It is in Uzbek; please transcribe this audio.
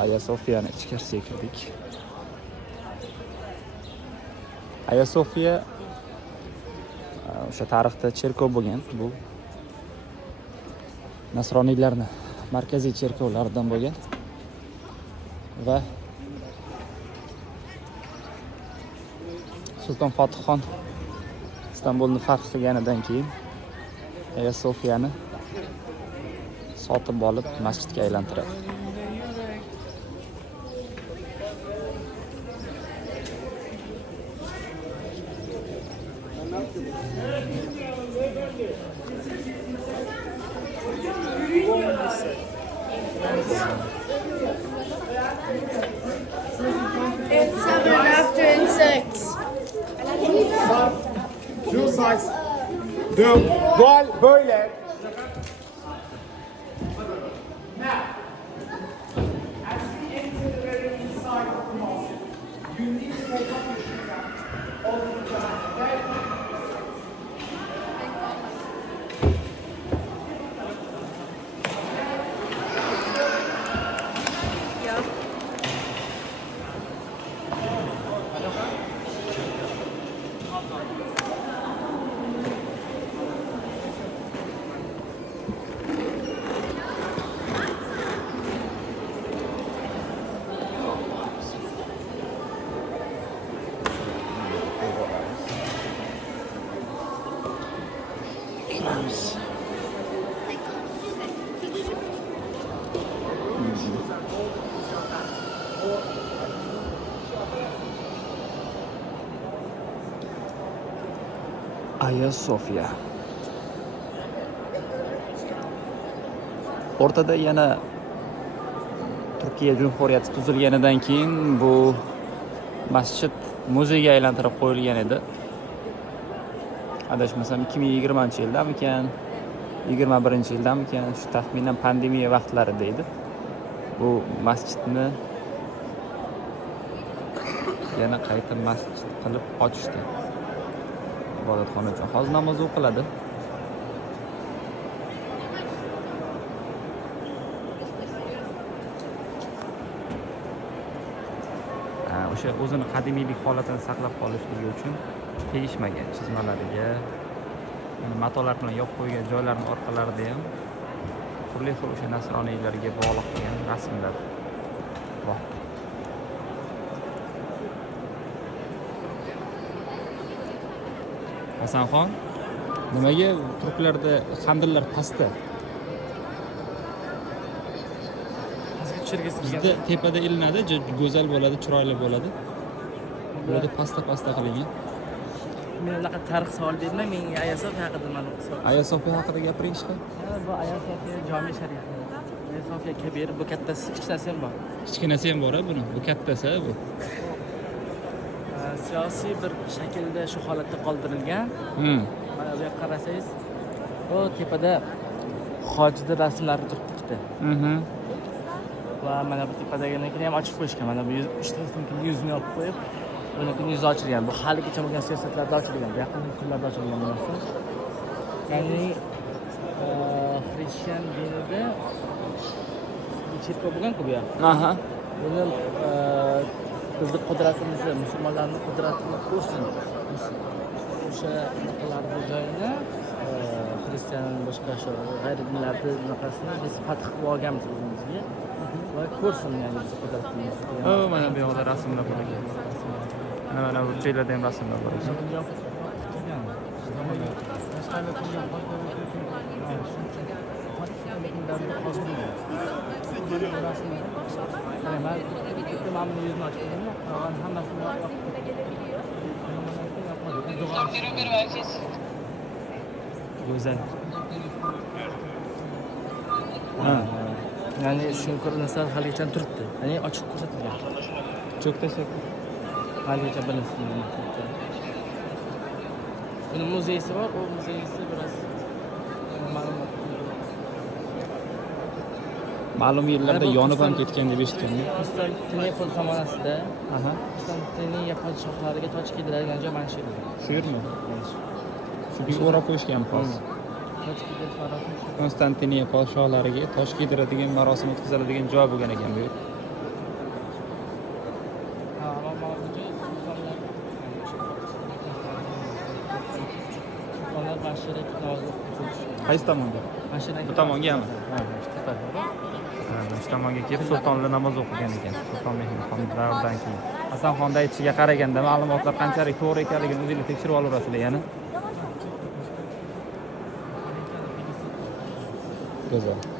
Hagia Sofiyani ichkarisiga kirdik. Hagia Sofiya o'sha tarixda cherkov bo'lgan. Bu nasroniylarning markaziy cherkovlaridan bo'lgan va Sulton Fatihxon Istanbulni fath qilganidan keyin Hagia Sofiyani sotib olib masjidga aylantiradi. It's 7 after and 6. Two sides. Dön. Gol böyle. Hagia Sofiya. O'rtada yana Turkiya Jumhuriyati tuzilganidan keyin bu masjid muzeyga aylantirib qo'yilgan edi. Adashmasam 2020-yildamikan, 21-yildamikan, shu taxminan pandemiya vaqtlarida edi. Bu masjidni yana qayta masjid qilib ochishdi. Ibodatxona uchun hozir namoz o'qiladi. O'sha o'zini qadimiylik holatini saqlab qolishligi uchun tegishmagan chizmalariga, matolar bilan yopib qo'ygan joylarning orqalarida ham turli xil o'sha nasroniylarga bog'liq bo'lgan rasmlar bor. Hasanxon, nimaga turklarda qandillar pastda? Bizda tepada ilinadi, go'zal bo'ladi, chiroyli bo'ladi. Burada pasta qilingan. Men unaqa tarix savol bermang, menga Hagia Sofiya haqida ma'lumot so'rang. Hagia Sofiya haqida gapiringchi. Bu Hagia Sofiya jome sharif. Hagia Sofiya kabir, bu kattasi, kichkinasi ham bor. Kichkinasi ham bor, buni. Bu kattasi bu. Siyosiy bir shaklda shu holatda qoldirilgan. Mana bu yoqqa qarasangiz, bu tepada hojida rasmlari turibdi. Va mana bu tepadagini ham ochib qo'yishgan. Mana bu 3 ta yuzini yopib qo'yib, bunikini yuzi ochilgan. Bu haligacha bo'lgan siyosatlarda ochilgan. Bu yaqin kunlarda ochilgan bu narsa. Ya'ni xristian dinida cherkov bo'lgan-ku bu yoq. Buni bizni qudratimizni, musulmonlarning qudratini ko'rsin. O'sha narsalarni joyini xristian boshqa shu g'ayri dinlarni bunaqasini biz fath qilib olganmiz o'zimizga. Va ko'rsin ya'ni biz qudratimizni. Mana bu yoqda rasmlar bor ekan. Mana bu joylarda ham rasmlar bor ekan. Güzel. Yani shuni ko'rinishlar haligacha turibdi. Ya'ni ochiq ko'rsatilgan. Çok teşekkür. Haligacha bilinsin. Buni muzeysi bor, o muzeysi biraz ma'lumot. Ma'lum yillarda yonib ham ketgan deb eshitganman. Konstantinopol zamonasida, Konstantiniya podshohlariga toj kiydiradigan joy mana shu edi. Shu yermi? Shunga o'rab qo'yishgan hozir. Toj kiydirish marosimi. Konstantiniya podshohlariga toj kiydiradigan marosim o'tkaziladigan joy bo'lgan ekan bu. Sultonlar Bashirlik namozi o'qituvchi. Qaysi tomonga? Mashinaga Bu tomongami? Ha, shu tepada. Shu tomonga kelib sultonli namoz o'qigan ekan. Sulton Mehmedxon davridan keyin. Hasanxonda aytishiga qaraganda ma'lumotlar qanchalik to'g'ri ekanligini o'zingiz tekshirib olaverasizlar yana. Go'zal.